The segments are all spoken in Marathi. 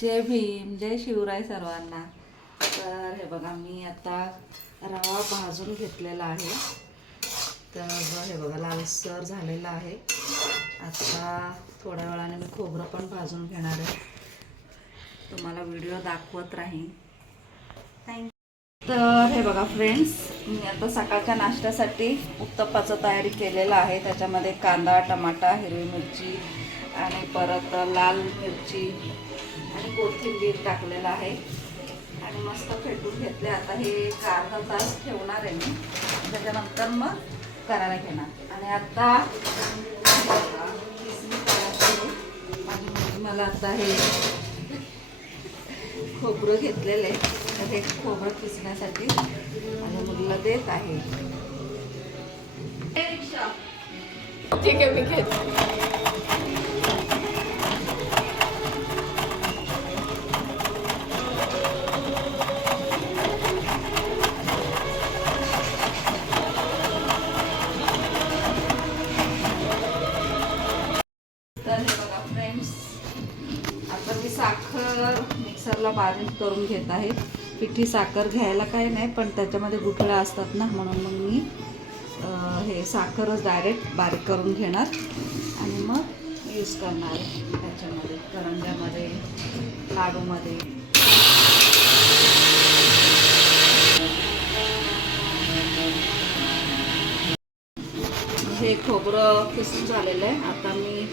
जय भीम, जय शिवराय सर्वांना. तर हे बघा, मी आता रवा भाजून घेतलेला आहे. तर हे बघा, लालसर झालेला आहे. आता थोड्या वेळाने मी खोबरं पण भाजून घेणार आहे. तुम्हाला व्हिडिओ दाखवत राहीन. तर हे बघा फ्रेंड्स, मी आता सकाळच्या नाश्त्यासाठी उत्तप्पाचं तयारी केलेलं आहे. त्याच्यामध्ये कांदा, टमाटा, हिरवी मिरची आणि परत लाल मिरची आणि कोथिंबीर टाकलेलं आहे आणि मस्त फेटून घेतले. आता हे अर्धा तास ठेवणार आहे मी, त्याच्यानंतर मग करायला घेणार. आणि आता माझी मुलगी मला आता हे खोबरं घेतलेलं आहे, तर हे खोबरं किसण्यासाठी माझ्या मुलीला देत आहे. ठीक आहे, मी घेते. तर हे बघा फ्रेंड्स, आता मी साखर मिक्सरला बारीक करून घेत आहे. पिठी साखर घ्यायला काही नाही, पण त्याच्यामध्ये गुठळ्या असतात ना, म्हणून मग मी हे साखरच डायरेक्ट बारीक करून घेणार आणि मग यूज करणार त्याच्यामध्ये, करंज्यामध्ये, लाडूमध्ये. हे खोबरं किसून झालेलं आहे. आता मी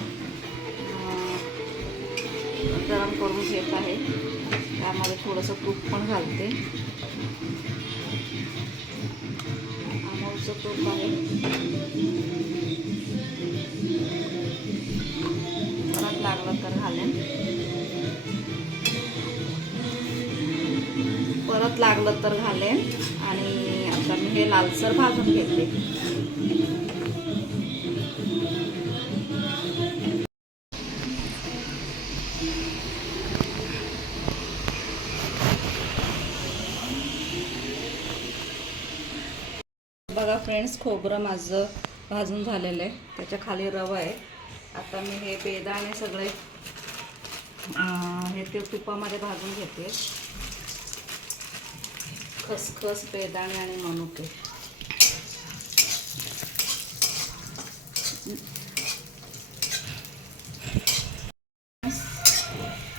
गरम करून घेत आहे. त्यामध्ये थोडंसं तूप पण घालते. अमूलचं तूप आहे. परत लागलं तर घालेन, परत लागलं तर घालेन. आणि आता मी हे लालसर भाजून घेते. बघा फ्रेंड्स, खोबरं माझं भाजून झालेलं आहे. त्याच्या खाली रवा आहे. आता मी हे बेदाणे सगळे हे ते तुपामध्ये भाजून घेते. खसखस, बेदाणे आणि मनुके.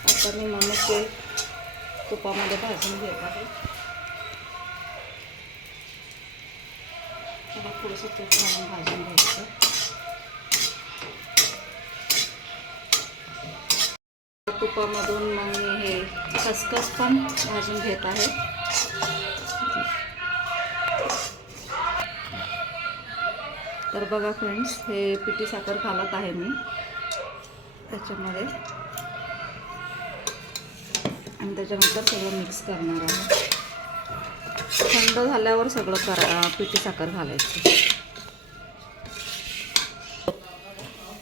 आता मी मनुके तुपामध्ये भाजून घेत आहे. थोडंसं तूप घालून भाजून घ्यायचं. तुपामधून मग मी हे खसखस पण भाजून घेत आहे. तर बघा फ्रेंड्स, हे पिठी साखर घालत आहे मी त्याच्यामध्ये आणि त्याच्यानंतर सगळं मिक्स करणार आहे. थंड झाल्यावर सगळं पिठी साखर घालायची.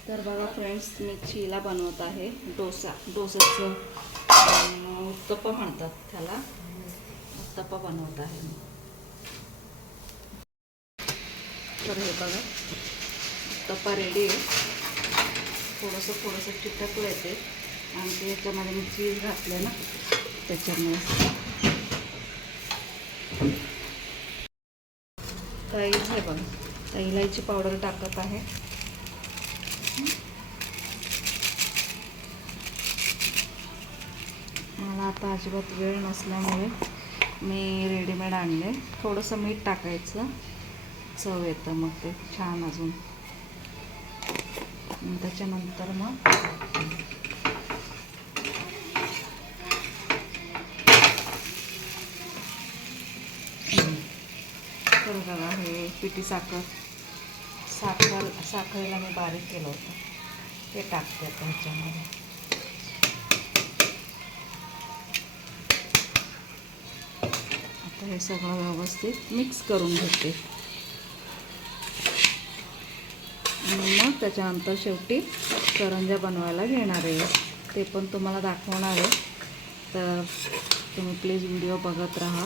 तर बघा फ्रेंड्स, मी चीला बनवत आहे. डोसाचं उत्तप्पा म्हणतात त्याला. उत्तप्पा बनवत आहे मी. तर हे बघा, उत्तप्पा रेडी आहे. थोडंसं चिटकलं येते आणि त्याच्यामध्ये मी चीज घातलं ना, त्याच्यामुळे. ताई हे बघा, तर इलायची पावडर टाकत आहे. मला आता अजिबात वेळ नसल्यामुळे मी रेडीमेड आणले. थोडंसं मीठ टाकायचं, चव येतं मग ते छान अजून. त्याच्यानंतर मग तर बघा, हे पिठी साखरेला मी बारीक केलं होतं, ते टाकते आता ह्याच्यामध्ये. आता हे सगळं व्यवस्थित मिक्स करून घेते आणि मग त्याच्यानंतर शेवटी करंज्या बनवायला घेणार आहे. ते पण तुम्हाला दाखवणार आहे. तर तुम्ही प्लीज व्हिडिओ बघत राहा.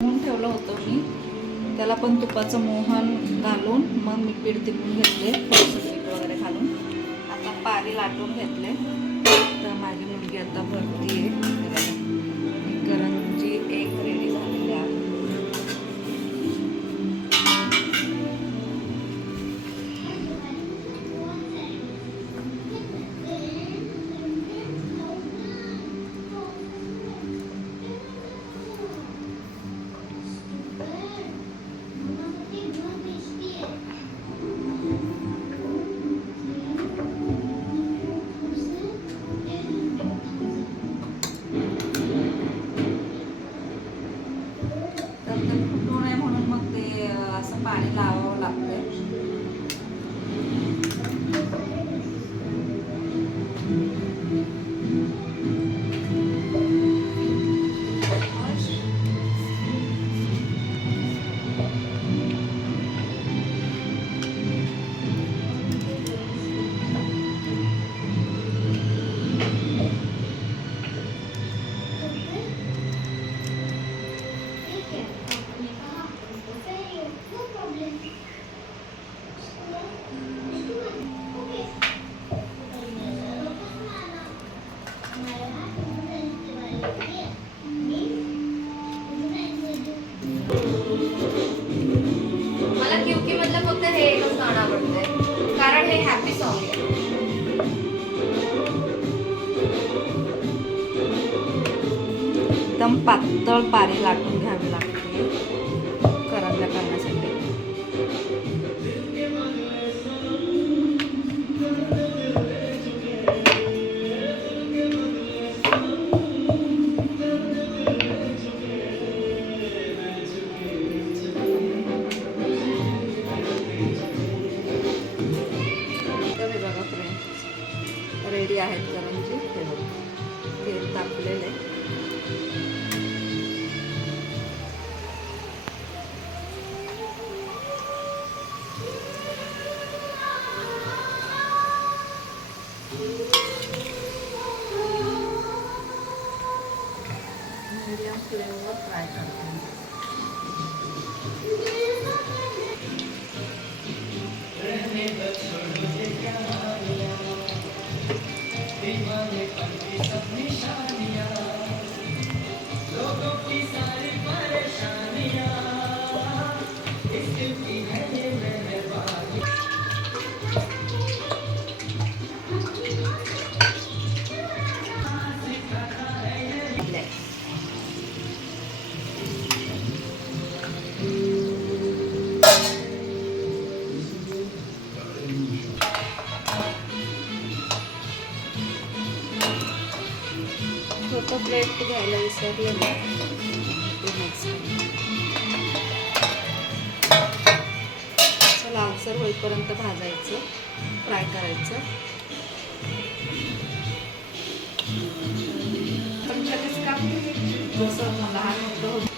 ठेवलं होतं मी, त्याला पण तुपाचं मोहन घालून मग मी पीठ तिपून घेतले, थोडंसं मीठ वगैरे घालून. आता पाणी लाटून घेतले. तर माझी मुलगी आता भरती आहे. करंजी एक रेडी झालेली आहे. तर ते फुटू नये म्हणून मग ते असं पाणी लावावं लागतंय. मला क्यूकी मधलं फक्त हे एकच गाणं आवडतंय कारण हे हॅपी सॉन्ग आहे. एकदम पातळ पारी लाटून घ्यावी लागते करंज्या करण्यासाठी. तर हे बघा फ्रेंड्स, रेडी आहेत करंजी. हे बघा तेल तापलेलं आहे. मीडियम फ्लेमवर फ्राय करते. छोटं प्लेट घ्यायला विसरले ना, ते next time. असं लालसर होईपर्यंत भाजायचं, फ्राय करायचं. पण लगेच का जसं लहान मोठं होतं